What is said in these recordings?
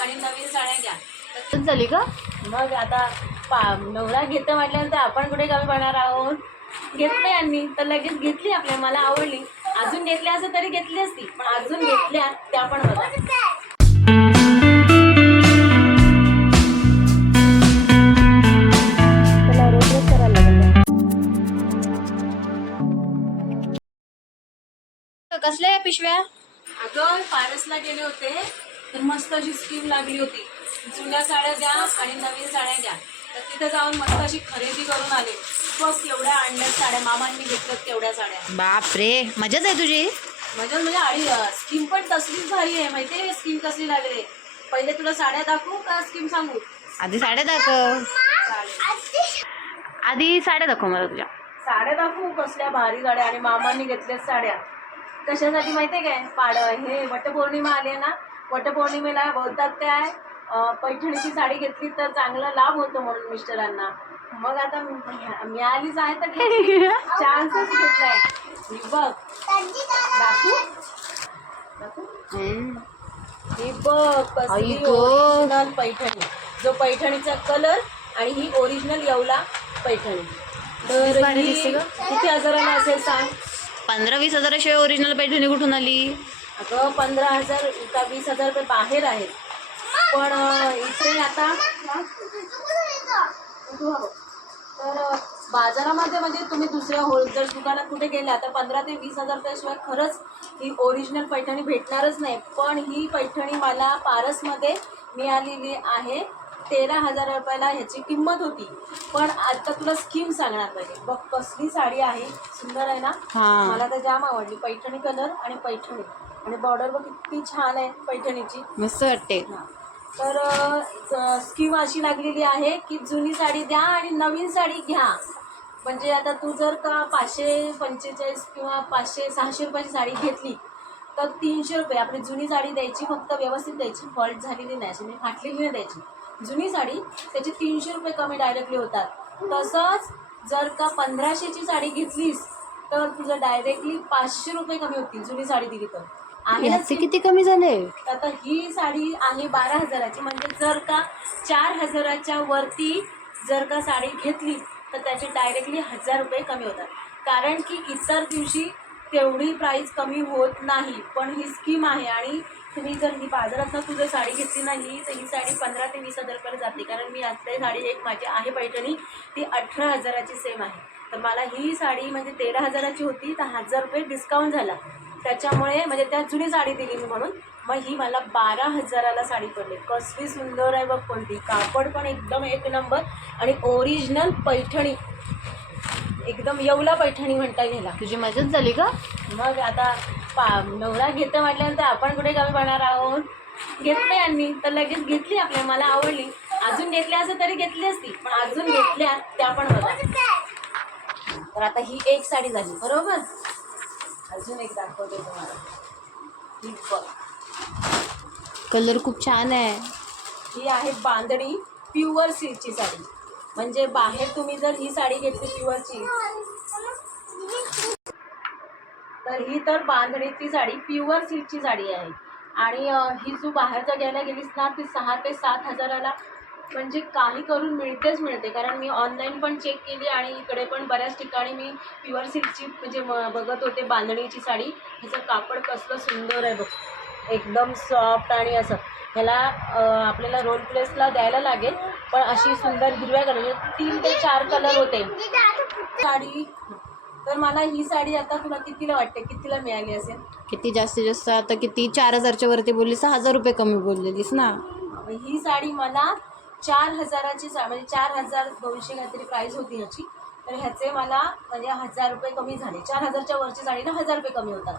आणि नवीन साड्या घ्या. पण झाली का? मग आता पा नवरा घेतं म्हटल्यानंतर आपण कुठे कमी पडणार आहोत? घेतलं यांनी तर लगेच घेतली आपल्या मला आवडली. अजून घेतल्या असं तरी घेतली असती पण अजून घेतल्या त्या पण बघा. कसल्या या पिशव्या? अगं पारसला गेले होते. तर मस्त अशी स्कीम लागली होती. जुन्या साड्या द्या आणि नवीन साड्या घ्या. तर तिथे जाऊन मस्त अशी खरेदी करून आले. बघ केवढ्या आणल्यात साड्या. मामांनी घेतल्यात केवढ्या साड्या. बापरे! मजाच आहे तुझी. म्हणजे म्हणजे आणि स्कीम पण तसलीच भारी आहे. माहितीये स्कीम कसली लागली? पहिले तुला साड्या दाखवू का स्कीम सांगू? आधी साड्या दाखव. आधी साड्या दाखव मला तुझ्या. साड्या दाखवू कसल्या भारी साड्या आणि मामांनी घेतल्यात साड्या. कशासाठी माहितीये काय? पाड. हे वटपौर्णिमा आली आहे ना वटपौर्णिमेला बोलतात काय अं, पैठणीची साडी घेतली तर चांगला लाभ होतो म्हणून मिस्टरांना. मग आता मिळालीच आहे तर चान्सच घेतलाय. बघ. दाखवू. ही. ओरिजिनल पैठणी. जो पैठणीचा कलर आणि ही ओरिजिनल येवला पैठणी. तर. किती हजाराला असेल सांग? पंधरा वीस हजाराशिवाय ओरिजिनल पैठणी कुठून आली? अगं पंधरा हजार का वीस हजार रुपये बाहेर आहेत. पण इथे आता तर बाजारामध्ये म्हणजे तुम्ही दुसऱ्या होलसेल दुकानात कुठे गेल्या तर पंधरा ते वीस हजार रुपयाशिवाय खरंच ही ओरिजिनल पैठणी भेटणारच नाही. पण ही पैठणी मला पारसमध्ये मिळालेली आहे. तेरा हजार रुपयाला ह्याची किंमत होती. पण आता तुला स्कीम सांगणार पाहिजे बघ कसली साडी आहे. सुंदर आहे ना? हा. मला तर जाम आवडली. पैठणी कलर आणि पैठणी. आणि बॉर्डर बघ किती छान आहे पैठणीची. मस्त वाटते. हा. तर अ, स्कीम अशी लागलेली आहे की जुनी साडी द्या आणि नवीन साडी घ्या. म्हणजे आता तू जर का पाचशे पंचेचाळीस किंवा पाचशे सहाशे रुपयाची साडी घेतली तर तीनशे रुपये. आपली जुनी साडी द्यायची फक्त व्यवस्थित द्यायची. फॉल्ट झालेली नाही. अशी म्हणजे फाटलेली नाही द्यायची. जुनी साडी त्याचे तीनशे रुपये कमी डायरेक्टली होतात. तसंच जर का पंधराशेची साडी घेतलीस तर तुझं डायरेक्टली पाचशे रुपये कमी होतील जुनी साडी दिली तर. आहे ना याचे किती कमी झाले? आता ही साडी आहे बारा हजाराची. म्हणजे जर का चार हजाराच्या वरती जर का साडी घेतली तर त्याचे डायरेक्टली हजार रुपये कमी होतात. कारण की इतर दिवशी तेवढी प्राईस कमी होत नाही. पण ही स्कीम आहे आणि तुम्ही जर ही बाजारात तुझं साडी घेतली नाही तर ही साडी पंधरा ते वीस हजार रुपयाला जाते. कारण मी असलेली साडी एक माझी आहे पैठणी ती अठरा हजाराची सेम आहे. तर मला ही साडी म्हणजे तेरा हजाराची होती तर हजार रुपये डिस्काउंट झाला. त्याच्यामुळे म्हणजे त्या जुनी साडी दिली मी म्हणून. मग ही मला बारा हजाराला साडी पडली. कसली सुंदर आहे बघ कोणती. कापड पण एकदम एक नंबर. आणि ओरिजिनल पैठणी. एकदम येवला पैठणी म्हणता गेला तुझी मजाच झाली का मग आता पा नवरा घेतं म्हटल्यानंतर आपण कुठे कमी पडणार आहोत? घेतलं यांनी तर लगेच घेतली आपल्या मला आवडली. अजून घेतल्या असं तरी घेतली असती पण अजून घेतल्या त्या पण बघा. तर आता ही एक साडी झाली बरोबर? अजून एक दाखवते तुम्हाला. ही बघ. कलर खूप छान आहे. ही आहे बांधणी प्युअर सिल्कची साडी. म्हणजे बाहेर तुम्ही जर ही साडी घेतली प्युअरची तर ही तर बांधणीची साडी प्युअर सिल्कची साडी आहे. आणि ही तू बाहेरच्या घ्यायला गेलीस ना ती सहा ते सात हजाराला म्हणजे काही करून मिळतेच मिळते. कारण मी ऑनलाईन पण चेक केली आणि इकडे पण बऱ्याच ठिकाणी मी प्युअर सिल्कची म्हणजे म- बघत होते बांधणीची साडी. ह्याचं कापड कसलं सुंदर आहे बघ. एकदम सॉफ्ट आणि असं. ह्याला आपल्याला रोल प्लेसला द्यायला लागेल. पण अशी सुंदर हिरव्या कलर तीन ते चार कलर होते. साडी तर मला ही साडी आता तुला कितीला वाटते? कितीला मिळाली असेल? किती जास्तीत जास्त? आता किती? चार हजारच्या वरती बोलली सहा हजार रुपये कमी बोललेलीस ना. ही साडी मला चार हजाराची सा म्हणजे चार हजार दोनशे काहीतरी प्राईस होती ह्याची तर ह्याचे मला म्हणजे हजार रुपये कमी झाले. चार हजारच्या वरची साडीला हजार रुपये कमी होतात.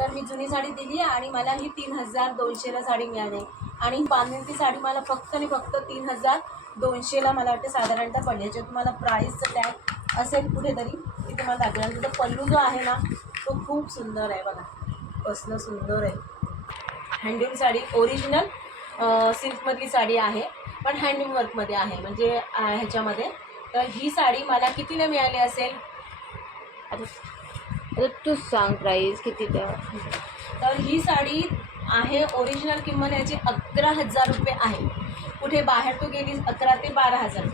तर मी जुनी साडी दिली आणि मला ही तीन हजार दोनशेला साडी मिळाली. आणि बांधणीची साडी मला फक्त आणि फक्त तीन हजार दोनशेला मला वाटते साधारणतः पडली. ह्याच्यात तुम्हाला प्राईसचं टॅग असेल कुठेतरी. तुम्हाला दाखवेल आणि पल्लू जो आहे ना तो खूप सुंदर आहे बघा. कसलं सुंदर आहे. हँडलूम साडी ओरिजिनल सिल्कमधली साडी आहे पण हँडलूम वर्कमध्ये आहे. म्हणजे ह्याच्यामध्ये. तर ही साडी मला कितीला मिळाली असेल? आता तूच सांग प्राईस किती त्या तर ही साडी आहे ओरिजिनल किंमत याची अकरा हजार रुपये आहे. कुठे बाहेर तू गेलीस अकरा ते बारा हजार.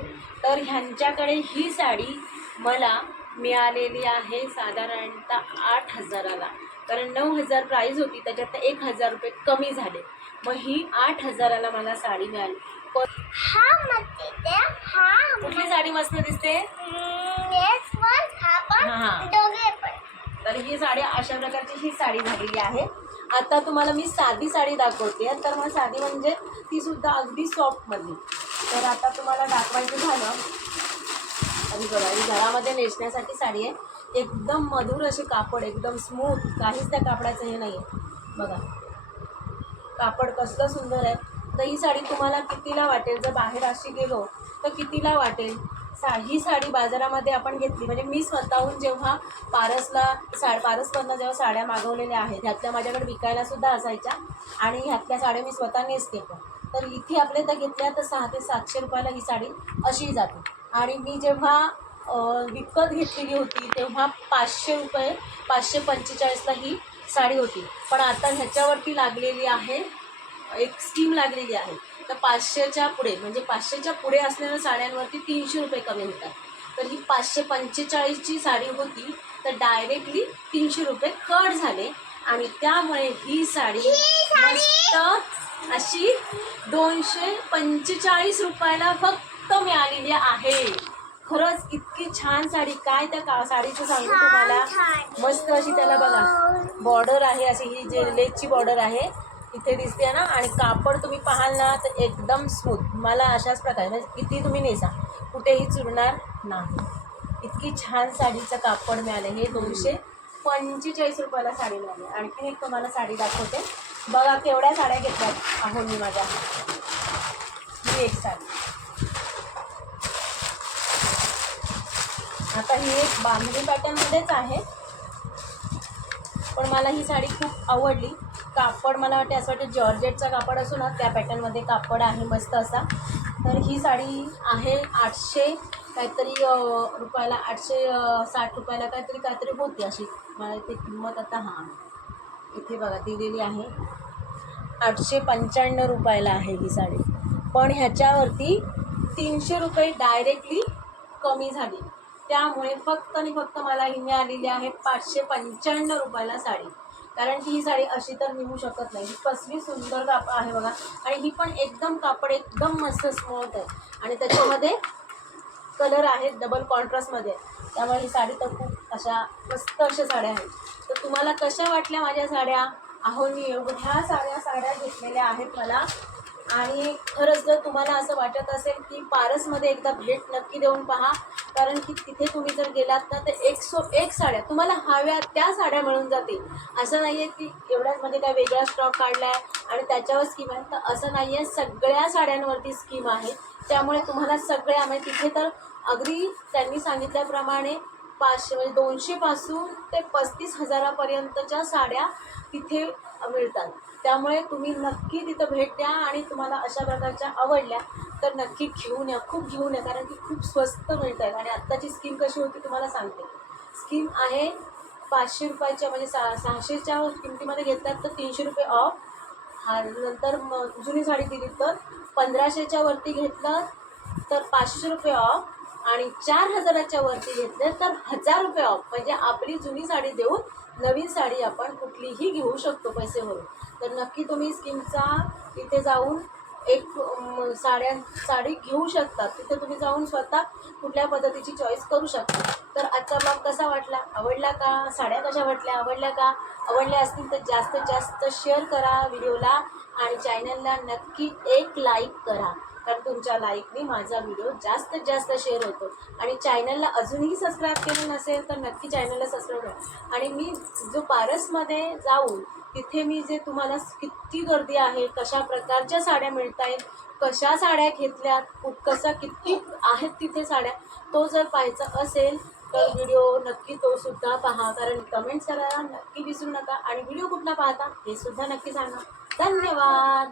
तर ह्यांच्याकडे ही साडी मला मिळालेली आहे साधारणतः आठ हजाराला. कारण नऊ हजार प्राईज होती त्याच्यात एक हजार रुपये कमी झाले. मग ही आठ हजाराला मला साडी मिळाली. हा हा कुठली साडी मस्त दिसते? तर ही साडी अशा प्रकारची ही साडी झालेली आहे. आता तुम्हाला मी साधी साडी दाखवते. तर मग साधी म्हणजे ती सुद्धा अगदी सॉफ्टमधली तर आता तुम्हाला दाखवायचं झालं. आणि बघा ही घरामध्ये नेसण्यासाठी साडी आहे. एकदम मधुर अशी कापड एकदम स्मूथ काहीच त्या कापडाचं हे नाही आहे बघा. कापड कसलं सुंदर आहे. तर ही साडी तुम्हाला कितीला वाटेल? जर बाहेर अशी गेलो तर कितीला वाटेल? सा ही साडी बाजारामध्ये आपण घेतली. म्हणजे मी स्वतःहून जेव्हा पारसला सा पारसमधनं जेव्हा साड्या मागवलेल्या आहेत ह्यातल्या माझ्याकडे विकायलासुद्धा असायच्या. आणि ह्यातल्या साड्या मी स्वतः नेसते पण. तर इथे आपल्या त्या घेतल्या तर सहा ते सातशे रुपयाला ही साडी अशी जाते. आणि मी जेव्हा विकत घेतलेली होती तेव्हा पाचशे रुपये पाचशे पंचेचाळीसला ही साडी होती. पण आता ह्याच्यावरती लागलेली आहे एक स्कीम लागलेली आहे. तर पाचशेच्या पुढे म्हणजे पाचशेच्या पुढे असलेल्या साड्यांवरती तीनशे रुपये कमी होतात. तर ही पाचशे पंचेचाळीसची साडी होती तर डायरेक्टली तीनशे रुपये कट झाले. आणि त्यामुळे ही साडी? मस्त अशी दोनशे पंचेचाळीस रुपयाला फक्त मिळालेली आहे. खरंच इतकी छान साडी. काय त्या का साडीचं सांगू तुम्हाला? मस्त अशी त्याला बघा बॉर्डर आहे अशी ही जे लेसची बॉर्डर आहे इथे दिसते ना? आणि कापड तुम्ही पाहाल ना तर एकदम स्मूथ मला अशाच प्रकारे म्हणजे किती तुम्ही नेसा कुठेही चुरणार नाही. इतकी छान साडीचं कापड मिळालं. हे दोनशे पंचेचाळीस रुपयाला साडी मिळाली. आणखीन एक तुम्हाला साडी दाखवते. बघा केवढ्या साड्या घेतल्यात. आहो मी माझ्या. ही एक साडी आता ही एक बांधणी पॅटर्नमध्येच आहे. पण मला ही साडी खूप आवडली. कापड मला वाटते असं वाटतं जॉर्जेटचा कापड असू ना त्या पॅटर्नमध्ये कापड आहे मस्त असा. तर ही साडी आहे आठशे काहीतरी रुपयाला आठशे साठ रुपयाला काहीतरी काहीतरी होती अशी. मला ती किंमत आता हां इथे बघा दिलेली आहे. आठशे पंच्याण्णव रुपयाला आहे ही साडी. पण ह्याच्यावरती तीनशे रुपये डायरेक्टली कमी झाली. त्यामुळे फक्त आणि फक्त मला ही मिळालेली आहे पाचशे पंच्याण्णव रुपयाला साडी. कारण की ही साडी अशी तर निघू शकत नाही. ही कसली सुंदर कापड आहे बघा. आणि ही पण एकदम कापड एकदम मस्त स्मूथ आहे. आणि त्याच्यामध्ये कलर आहेत डबल कॉन्ट्रास्टमध्ये त्यामुळे ही साडी तर खूप अशा मस्त अशा साड्या आहेत. तर तुम्हाला कशा वाटल्या माझ्या साड्या? अहो मी एवढ्या साड्या साड्या घेतलेल्या आहेत मला. आणि खरंच जर तुम्हाला असं वाटत असेल की पारसमध्ये एकदा भेट नक्की देऊन पहा. कारण की तिथे तुम्ही जर गेलात ना तर एक सो एक साड्या तुम्हाला हव्या त्या साड्या मिळून जातील. असं नाही आहे की एवढ्यामध्ये म्हणजे काय वेगळा स्टॉक काढला आहे आणि त्याच्यावर स्कीम आहे. तर असं नाही आहे सगळ्या साड्यांवरती स्कीम आहे. त्यामुळे तुम्हाला सगळ्या म्हणजे तिथे तर अगदी त्यांनी सांगितल्याप्रमाणे पाचशे म्हणजे दोनशेपासून ते पस्तीस हजारापर्यंतच्या साड्या तिथे मिळतात. त्यामुळे तुम्ही नक्की तिथं भेट द्या आणि तुम्हाला अशा प्रकारच्या आवडल्या. तर नक्की घेऊन या खूप घेऊन या कारण की खूप स्वस्त मिळत आहेत आणि आत्ताची स्कीम कशी होती तुम्हाला सांगते. स्कीम आहे पाचशे रुपयाच्या म्हणजे सा सहाशेच्या किमतीमध्ये घेतल्यात तर तीनशे रुपये ऑफ हा नंतर मग जुनी साडी दिली तर पंधराशेच्या वरती घेतलं तर पाचशे रुपये ऑफ आणि चार हजाराच्या वरती घेतलं तर हजार रुपये ऑफ म्हणजे आपली जुनी साडी देऊन नवीन साडी आपण कुठलीही घेऊ शकतो पैसे भरून. तर नक्की तुम्ही स्कीमचा इथे जाऊन एक साड्या साडी घेऊ शकता. तिथे तुम्ही जाऊन स्वतः कुठल्या पद्धतीची चॉईस करू शकता. तर आजचा ब्लॉग कसा वाटला? आवडला का? साड्या कशा वाटल्या? आवडल्या का? आवडल्या असतील तर जास्तीत जास्त शेअर करा व्हिडिओला आणि चॅनलला नक्की एक लाईक करा. कारण तुमच्या लाईकने माझा व्हिडिओ जास्तीत जास्त शेअर होतो. आणि चॅनलला अजूनही सबस्क्राईब केलं नसेल तर नक्की चॅनलला सबस्क्राईब करा. आणि मी जो पारसमध्ये जाऊन तिथे मी जे तुम्हाला किती गर्दी आहे कशा प्रकारच्या साड्या मिळत आहेत कशा साड्या घेतल्यात कसा किती आहेत तिथे साड्या तो जर पाहायचा असेल तर व्हिडिओ नक्की तो सुद्धा पहा. कारण कमेंट्स करायला नक्की विसरू नका. आणि व्हिडिओ कुठला पाहता हे सुद्धा नक्की सांगा. धन्यवाद!